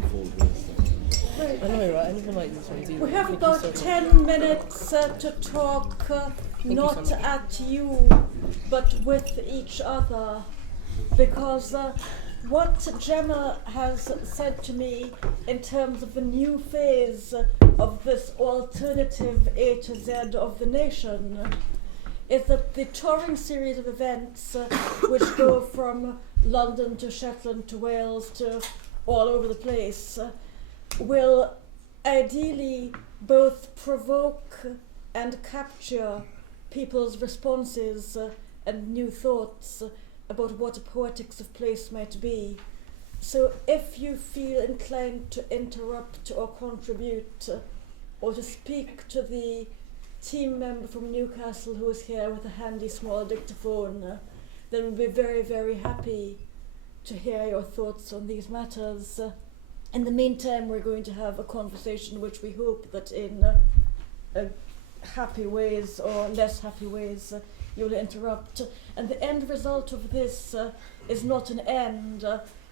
blindfold with stuff. Right. I know, right? I never like these ones either. We have Thank you about so much. 10 minutes to talk, not so much. at you, but with each other. Because what Gemma has said to me in terms of the new phase of this alternative A to Z of the nation is that the touring series of events which go from London to Shetland to Wales to all over the place will ideally both provoke and capture people's responses and new thoughts about what a poetics of place might be. So if you feel inclined to interrupt or contribute or to speak to the team member from Newcastle who is here with a handy small dictaphone, then we'll be very, very happy to hear your thoughts on these matters. In the meantime, we're going to have a conversation which we hope that in happy ways or less happy ways you'll interrupt. And the end result of this is not an end,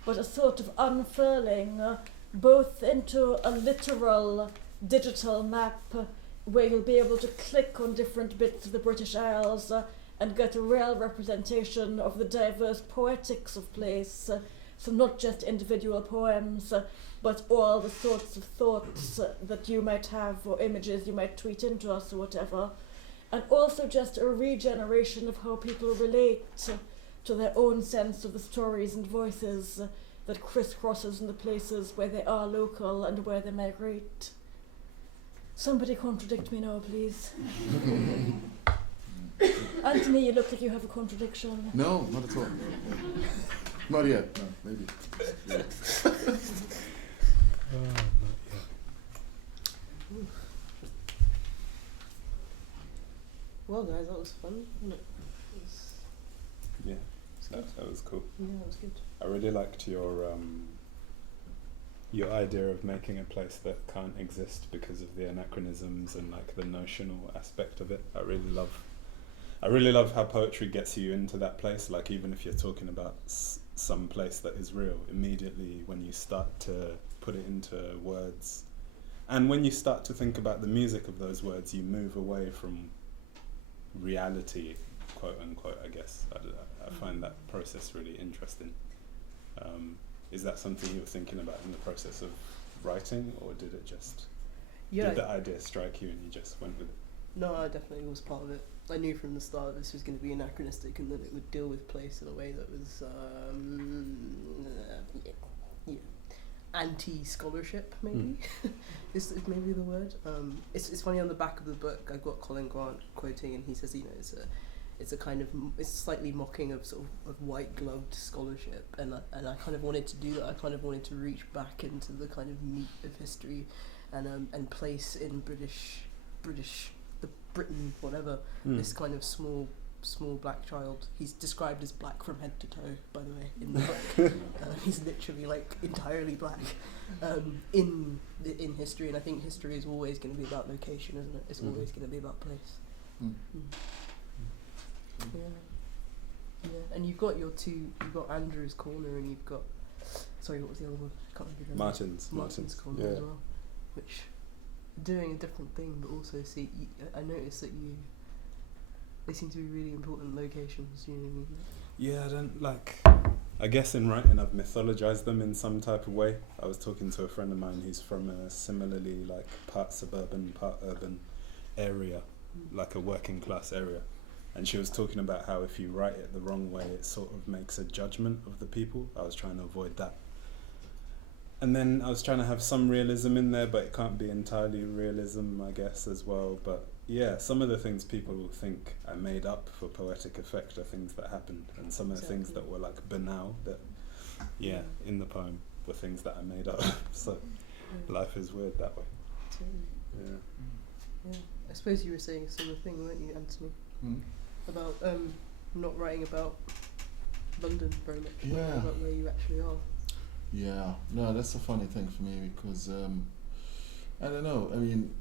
but a sort of unfurling, both into a literal digital map where you'll be able to click on different bits of the British Isles and get a real representation of the diverse poetics of place. So not just individual poems, but all the sorts of thoughts that you might have or images you might tweet into us or whatever. And also just a regeneration of how people relate to their own sense of the stories and voices that crisscrosses in the places where they are local and where they migrate. Somebody contradict me now, please. Anthony, you look like you have a contradiction. No, not at all. Not yet. No, maybe. Yeah. Well, guys, that was fun, wasn't it? Yeah, that was cool. Yeah, that was good. I really liked your idea of making a place that can't exist because of the anachronisms and like the notional aspect of it. I really love how poetry gets you into that place. Like even if you're talking about some place that is real, immediately when you start to put it into words, and when you start to think about the music of those words, you move away from reality, quote unquote. I guess I find that process really interesting. Is that something you were thinking about in the process of writing, or did it just did the idea strike you and you just went with it? No, I definitely was part of it. I knew from the start this was going to be anachronistic and that it would deal with place in a way that was anti-scholarship, maybe, is maybe the word. It's funny, on the back of the book I've got Colin Grant quoting, and he says, it's a kind of, it's slightly mocking of sort of white gloved scholarship, and I kind of wanted to do that. I kind of wanted to reach back into the kind of meat of history and place in the Britain, whatever, this kind of small black child. He's described as black from head to toe, by the way, in the book. He's literally like entirely black in history, and I think history is always going to be about location, isn't it? It's always going to be about place. Yeah, and you've got you've got Andrew's Corner, and you've got, sorry, what was the other one? I can't remember. Martin's Corner as well, which doing a different thing, but also I noticed that they seem to be really important locations. You know what I mean? Yeah, I don't I guess in writing I've mythologized them in some type of way. I was talking to a friend of mine who's from a similarly like part suburban, part urban area, like a working class area. And she was talking about how if you write it the wrong way, it sort of makes a judgment of the people. I was trying to avoid that. And then I was trying to have some realism in there, but it can't be entirely realism, I guess, as well. But yeah, some of the things people will think I made up for poetic effect are things that happened. And some of the things that were like banal, that, in the poem, were things that I made up. So life is weird that way. Yeah. I suppose you were saying a similar thing, weren't you, Anthony? About not writing about London very much, writing about where you actually are. Yeah, no, that's a funny thing for me because I don't know. I mean,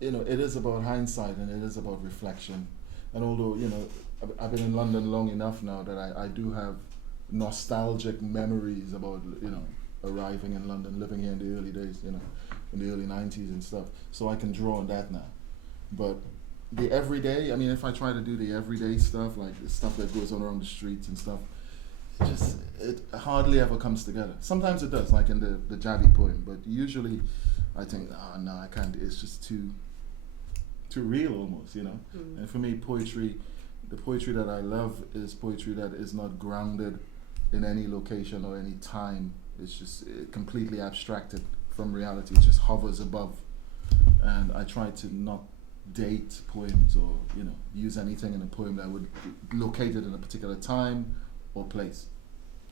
it is about hindsight and it is about reflection. And although I've been in London long enough now that I do have nostalgic memories about arriving in London, living here in the early days, you know, in the early 90s and stuff. So I can draw on that now. But the everyday, I mean, if I try to do the everyday stuff, like the stuff that goes on around the streets and stuff, it hardly ever comes together. Sometimes it does, like in the Jadi poem, but usually I think, no, I can't, it's just too real almost, you know. And for me, poetry, the poetry that I love is poetry that is not grounded in any location or any time. It's just completely abstracted from reality. It just hovers above. And I try to not date poems or, you know, use anything in a poem that would be located in a particular time or place.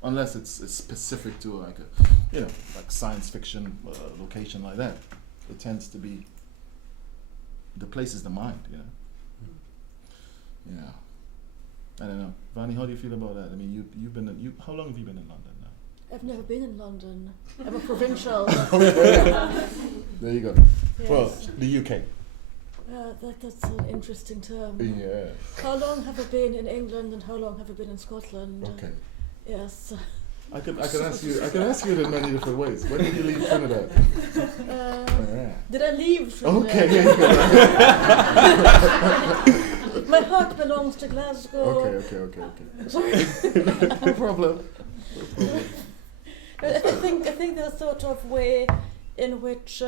Unless it's specific to like a, you know, like science fiction location like that. It tends to be, the place is the mind, you know. Yeah. I don't know. Vani, how do you feel about that? I mean, you've been how long have you been in London now? I've never been in London. I'm a provincial. There you go. Yes. Well, the UK. That's an interesting term. Yeah. How long have I been in England and how long have I been in Scotland? Okay. Yes. I can ask you it in many different ways. When did you leave Trinidad? Did I leave Trinidad? Okay, yeah, you go. My heart belongs to Glasgow. Okay. Sorry. No problem. I think there's a sort of way in which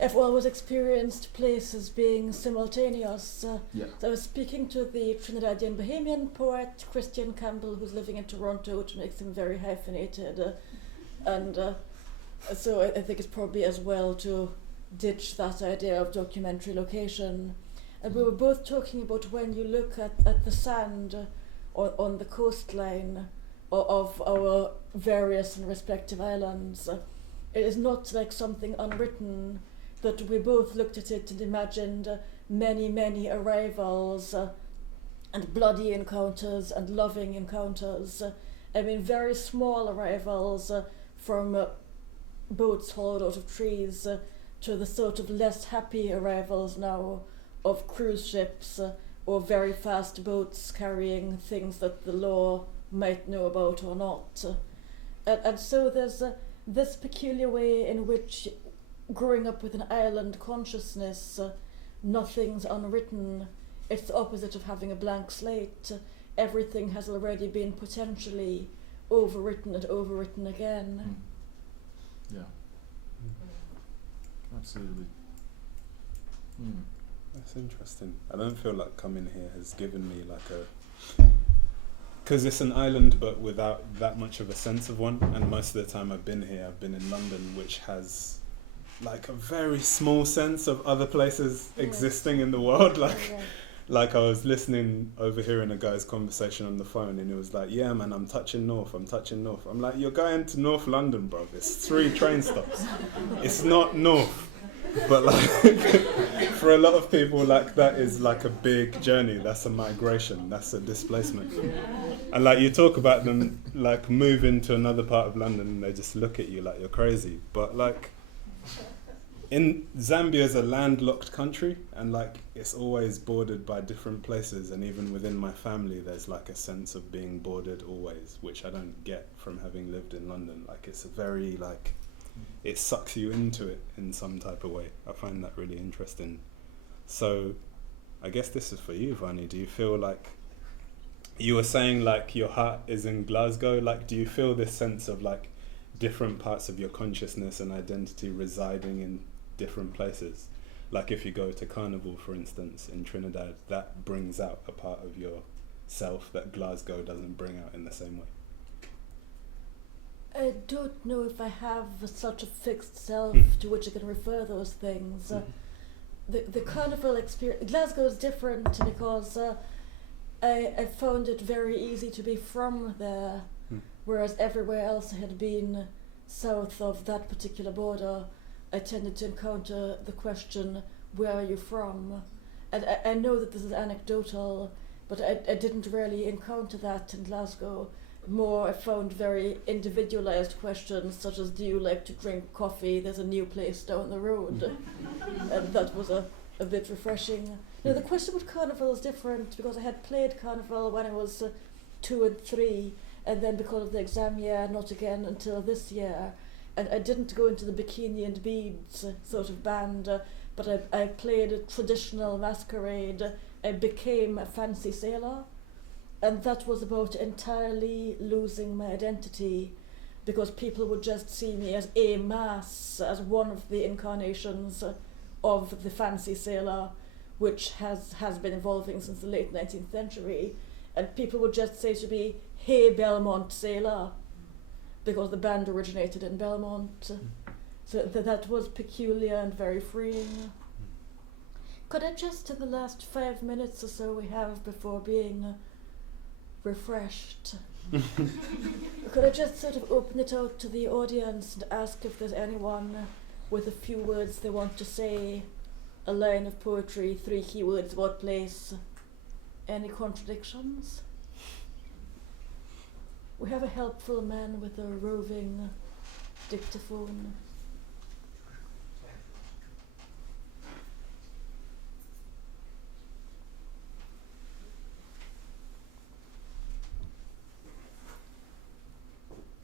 I've always experienced places being simultaneous. Yeah. So I was speaking to the Trinidadian Bahamian poet Christian Campbell, who's living in Toronto, which makes him very hyphenated. So I think it's probably as well to ditch that idea of documentary location. And we were both talking about when you look at the sand on the coastline of our various and respective islands, it is not like something unwritten, but we both looked at it and imagined many arrivals and bloody encounters and loving encounters. I mean, very small arrivals from boats hauled out of trees to the sort of less happy arrivals now of cruise ships or very fast boats carrying things that the law might know about or not. And so there's this peculiar way in which, growing up with an island consciousness, nothing's unwritten. It's the opposite of having a blank slate. Everything has already been potentially overwritten and overwritten again. Yeah. Absolutely. That's interesting. I don't feel like coming here has given me like because it's an island but without that much of a sense of one, and most of the time I've been here, I've been in London, which has like a very small sense of other places existing in the world. Like I was listening, overhearing a guy's conversation on the phone, and he was like, yeah man, I'm touching north. I'm like, you're going to North London, bro. It's 3 train stops. It's not north. But like for a lot of people, like that is like a big journey. That's a migration. That's a displacement. And like you talk about them like moving to another part of London, and they just look at you like you're crazy. But like in Zambia is a landlocked country, and like it's always bordered by different places. And even within my family, there's like a sense of being bordered always, which I don't get from having lived in London. Like it's a very like, it sucks you into it in some type of way. I find that really interesting. So I guess this is for you, Vani. Do you feel like, you were saying like your heart is in Glasgow, like do you feel this sense of like different parts of your consciousness and identity residing in different places? Like if you go to Carnival, for instance, in Trinidad, that brings out a part of your self that Glasgow doesn't bring out in the same way. I don't know if I have such a fixed self to which I can refer those things. The carnival experience, Glasgow is different because I found it very easy to be from there, whereas everywhere else I had been south of that particular border, I tended to encounter the question, where are you from? And I know that this is anecdotal, but I didn't really encounter that in Glasgow. More I found very individualized questions such as, do you like to drink coffee? There's a new place down the road. And that was a bit refreshing. Now the question with Carnival is different because I had played Carnival when I was 2 and 3, and then because of the exam year, not again until this year. And I didn't go into the bikini and beads sort of band, but I played a traditional masquerade. I became a fancy sailor, and that was about entirely losing my identity, because people would just see me as a mass, as one of the incarnations of the fancy sailor, which has been evolving since the late 19th century. And people would just say to me, "Hey, Belmont sailor," because the band originated in Belmont. So that was peculiar and very freeing. Could I just, in the last 5 minutes or so we have before being refreshed, could I just sort of open it out to the audience and ask if there's anyone with a few words they want to say, a line of poetry, 3 keywords, what place, any contradictions? We have a helpful man with a roving dictaphone.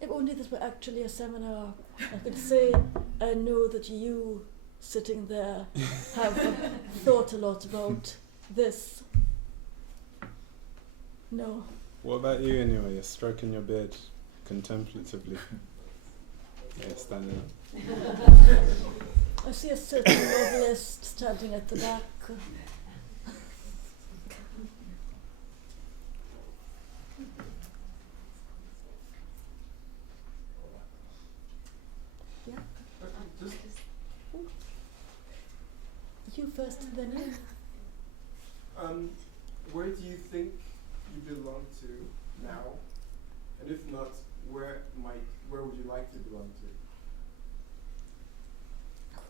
If only this were actually a seminar, I could say, I know that you, sitting there, have thought a lot about this. No. What about you anyway? You're stroking your beard contemplatively. Yeah, standing up. I see a certain novelist standing at the back. Yeah. You first, and then you. Where do you think you belong to now? And if not, where would you like to belong to?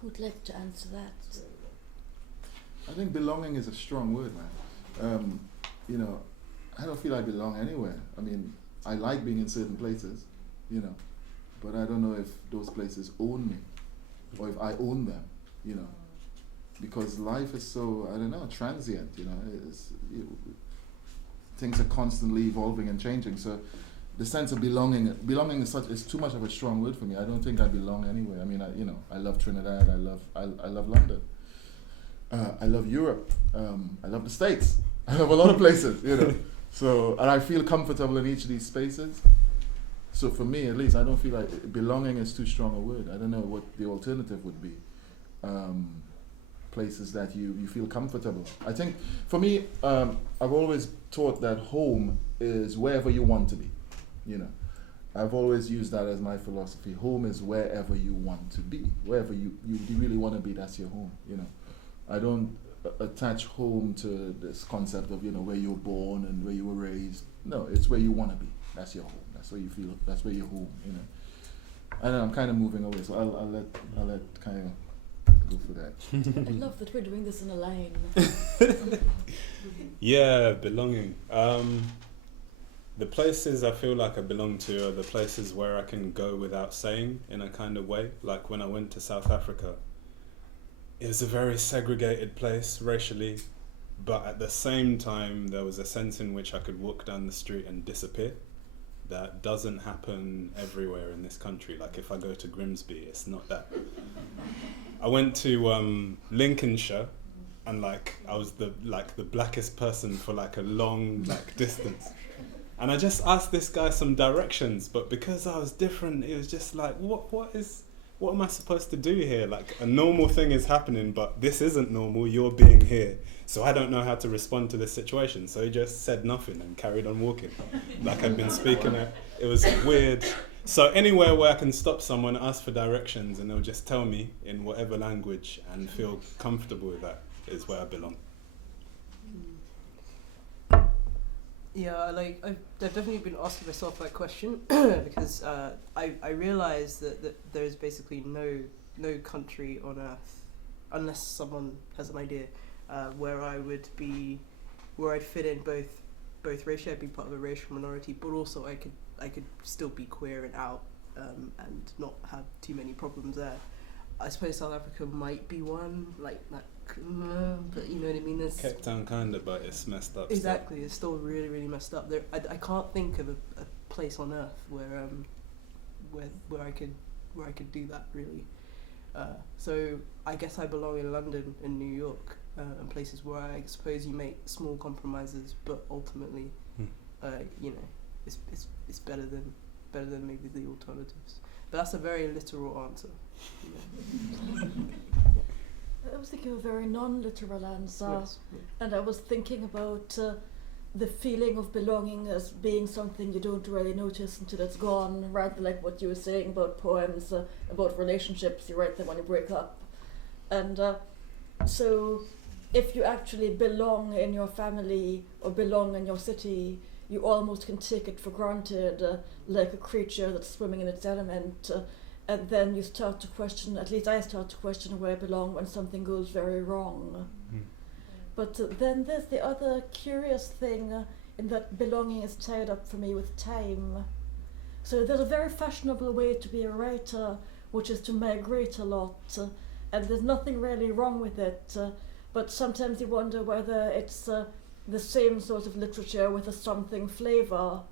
Who'd like to answer that? I think belonging is a strong word, man. You know, I don't feel I belong anywhere. I mean, I like being in certain places, you know, but I don't know if those places own me or if I own them, you know, because life is so, I don't know, transient, you know. Things are constantly evolving and changing, so the sense of belonging is too much of a strong word for me. I don't think I belong anywhere. I mean, I love Trinidad. I love London. I love Europe. I love the States. I love a lot of places, you know. So, and I feel comfortable in each of these spaces. So for me, at least, I don't feel like belonging is too strong a word. I don't know what the alternative would be. Places that you feel comfortable. I think for me, I've always taught that home is wherever you want to be. You know, I've always used that as my philosophy. Home is wherever you want to be. Wherever you really want to be, that's your home. You know, I don't attach home to this concept of, you know, where you're born and where you were raised. No, it's where you want to be. That's your home. That's where you feel. That's where you're home. You know. I know I'm kind of moving away, so I'll let kind of go for that. I love that we're doing this in a line. Yeah, belonging. The places I feel like I belong to are the places where I can go without saying, in a kind of way. Like when I went to South Africa, it was a very segregated place racially, but at the same time there was a sense in which I could walk down the street and disappear. That doesn't happen everywhere in this country. Like if I go to Grimsby, it's not that. I went to Lincolnshire, and like I was the blackest person for like a long distance. And I just asked this guy some directions, but because I was different, it was just like, what am I supposed to do here? Like a normal thing is happening, but this isn't normal, you're being here. So I don't know how to respond to this situation. So he just said nothing and carried on walking. Like I'd been speaking, it was weird. So anywhere where I can stop someone, ask for directions, and they'll just tell me in whatever language and feel comfortable with that is where I belong. Yeah, like I've definitely been asking myself that question because I realised that there is basically no country on earth, unless someone has an idea, where I'd fit in both racially. I'd be part of a racial minority, but also I could still be queer and out and not have too many problems there. I suppose South Africa might be one, like that, but you know what I mean? It's Cape Town kinda, but it's messed up. Exactly, it's still really, really messed up. I can't think of a place on earth where I could do that really. So I guess I belong in London and New York and places where I suppose you make small compromises, but ultimately, you know, it's better than maybe the alternatives. But that's a very literal answer. Yeah. I was thinking of a very non-literal answer, Yes, yeah. and I was thinking about the feeling of belonging as being something you don't really notice until it's gone, rather like what you were saying about poems, about relationships, you write them when you break up. And so if you actually belong in your family or belong in your city, you almost can take it for granted, like a creature that's swimming in its element. And then you start to question, at least I start to question where I belong when something goes very wrong. But then there's the other curious thing in that belonging is tied up for me with time. So there's a very fashionable way to be a writer, which is to migrate a lot, and there's nothing really wrong with it, but sometimes you wonder whether it's the same sort of literature with a something flavour,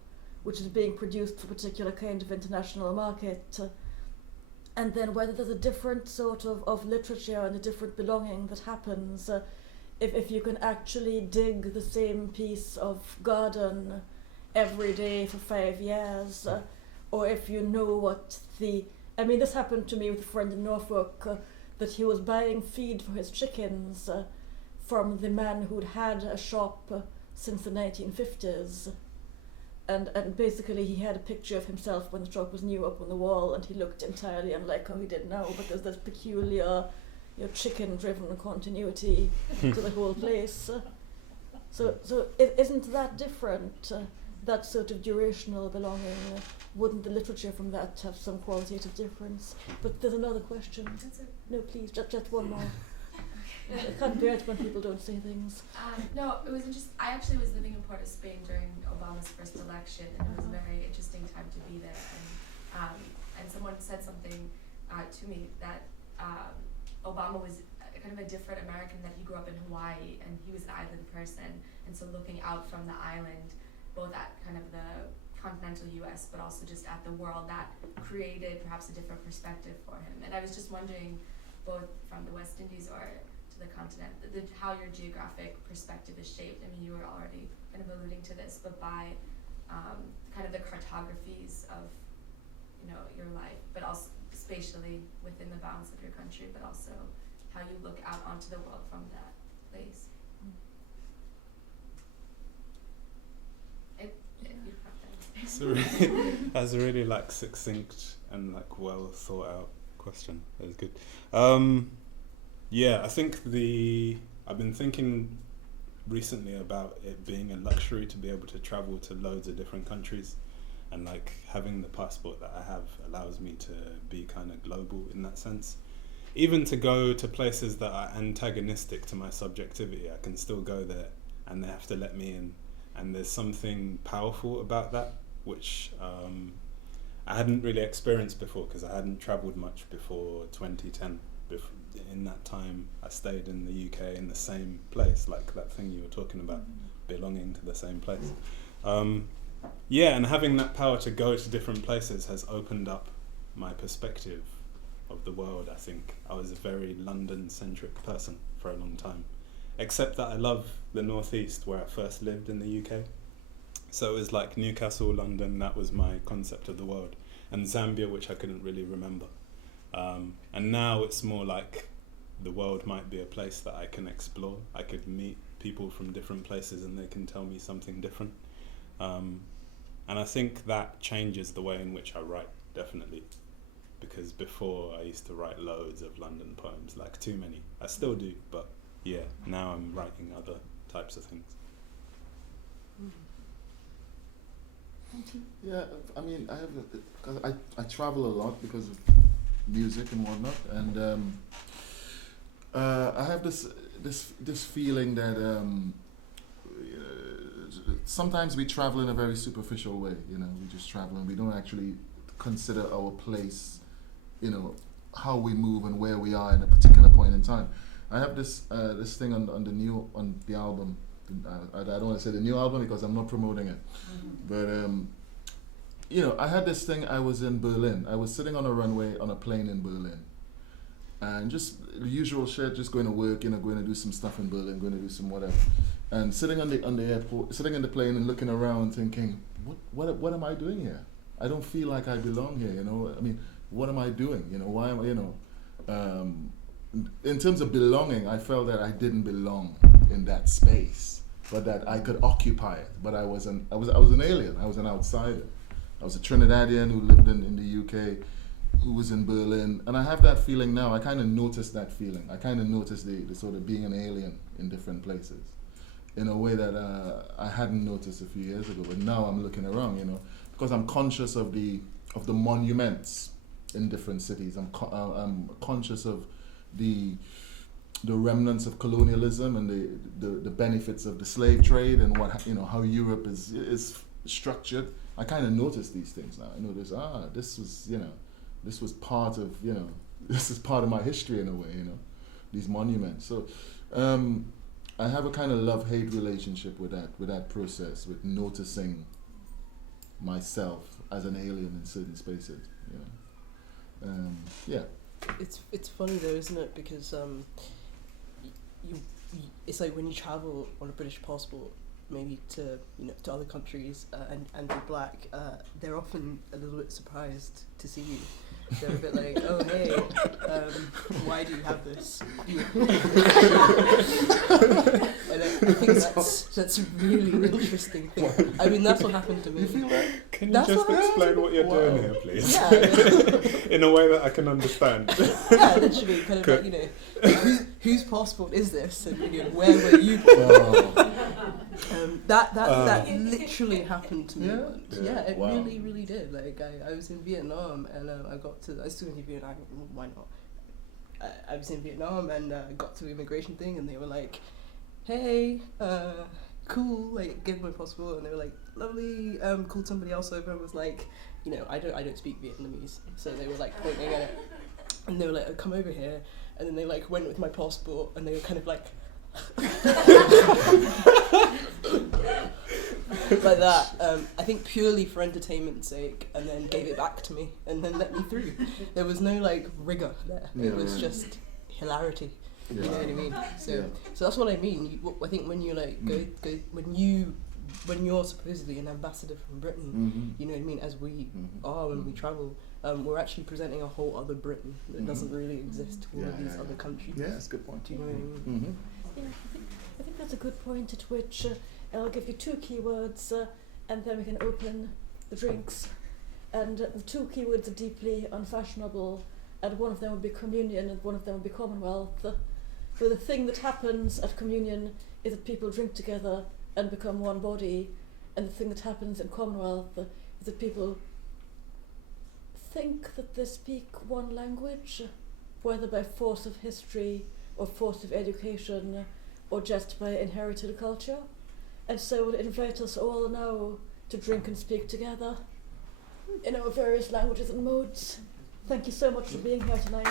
which is being produced for a particular kind of international market, and then whether there's a different sort of literature and a different belonging that happens if you can actually dig the same piece of garden every day for 5 years, or if you know what I mean, this happened to me with a friend in Norfolk, that he was buying feed for his chickens from the man who'd had a shop since the 1950s. And basically he had a picture of himself when the shop was new up on the wall, and he looked entirely unlike how he did now, because there's peculiar chicken-driven continuity to the whole place. So it isn't that different, that sort of durational belonging. Wouldn't the literature from that have some qualitative difference? But there's another question. No, please, just one more. I can't bear it when people don't say things. No, it was interesting. I actually was living in Port of Spain during Obama's first election, and it was a very interesting time to be there. And someone said something to me that Obama was kind of a different American, that he grew up in Hawaii and he was an island person, and so looking out from the island, both at kind of the continental US but also just at the world, that created perhaps a different perspective for him. And I was just wondering, both from the West Indies or to the continent, how your geographic perspective is shaped. I mean, you were already kind of alluding to this, but by kind of the cartographies of, you know, your life, but also spatially within the bounds of your country, but also how you look out onto the world from that place. That's a really like succinct and like well thought out question. That was good. Yeah, I think I've been thinking recently about it being a luxury to be able to travel to loads of different countries, and like having the passport that I have allows me to be kind of global in that sense. Even to go to places that are antagonistic to my subjectivity, I can still go there and they have to let me in. And there's something powerful about that, which I hadn't really experienced before, because I hadn't travelled much before 2010. In that time, I stayed in the UK in the same place, like that thing you were talking about, belonging to the same place. Yeah, and having that power to go to different places has opened up my perspective of the world, I think. I was a very London-centric person for a long time, except that I love the Northeast, where I first lived in the UK. So it was like Newcastle, London, that was my concept of the world, and Zambia, which I couldn't really remember. And now it's more like the world might be a place that I can explore. I could meet people from different places and they can tell me something different. And I think that changes the way in which I write, definitely. Because before I used to write loads of London poems, like too many. I still do, but yeah, now I'm writing other types of things. Yeah, I mean, I have, because I travel a lot because of music and whatnot, and I have this feeling that sometimes we travel in a very superficial way. You know, we just travel and we don't actually consider our place. You know, how we move and where we are in a particular point in time. I have this thing on the album. I don't want to say the new album because I'm not promoting it, but I had this thing. I was in Berlin. I was sitting on a runway on a plane in Berlin, and just the usual shit. Just going to work, going to do some stuff in Berlin, going to do some whatever, and sitting on the airport, sitting in the plane and looking around, thinking, what am I doing here? I don't feel like I belong here. I mean, what am I doing? Why am I? In terms of belonging, I felt that I didn't belong in that space, but that I could occupy it. But I was an alien. I was an outsider. I was a Trinidadian who lived in the UK, who was in Berlin, and I have that feeling now. I kind of noticed that feeling. I kind of noticed the sort of being an alien in different places, in a way that I hadn't noticed a few years ago. But now I'm looking around, because I'm conscious of the monuments in different cities. I'm conscious of the remnants of colonialism and the benefits of the slave trade and how Europe is structured. I kind of notice these things now. I notice this was part of this is part of my history in a way. These monuments. So I have a kind of love-hate relationship with that process, with noticing myself as an alien in certain spaces. Yeah. It's funny though, isn't it? Because it's like when you travel on a British passport, maybe to to other countries and you're black, they're often a little bit surprised to see you. They're a bit like, oh hey, why do you have this? And I think that's a really interesting thing. I mean, that's what happened to me. You feel that? Can you That's just what explain what you're Wow. doing here, please? Yeah, In a way that I can understand. yeah, literally, kind of like whose passport is this, and where were you born? Oh. That literally happened to me Yeah? once. Yeah. Yeah, it Wow. really, really did. Like I was in Vietnam and I was still in Vietnam. Why not? I was in Vietnam and got to the immigration thing, and they were like, "Hey, cool." Like, give my passport, and they were like, "Lovely." Called somebody else over and was like, I don't speak Vietnamese, so they were like pointing at it, and they were like, "Oh, come over here," and then they like went with my passport, and they were kind of like. Like that, I think purely for entertainment's sake, and then gave it back to me, and then let me through. There was no like rigor there. It was just hilarity. You know what I mean? So that's what I mean. I think when you like go when you're supposedly an ambassador from Britain, you know what I mean, as we are when we travel, we're actually presenting a whole other Britain that doesn't really exist to all of these other countries. Yeah, that's a good point. Do you know what I mean? Yeah, I think that's a good point at which I'll give you two keywords and then we can open the drinks. And the two keywords are deeply unfashionable, and one of them would be communion and one of them would be commonwealth. So the thing that happens at communion is that people drink together and become one body, and the thing that happens in commonwealth is that people think that they speak one language, whether by force of history or force of education or just by inherited culture. And so we'll invite us all now to drink and speak together in our various languages and modes. Thank you so much for being here tonight.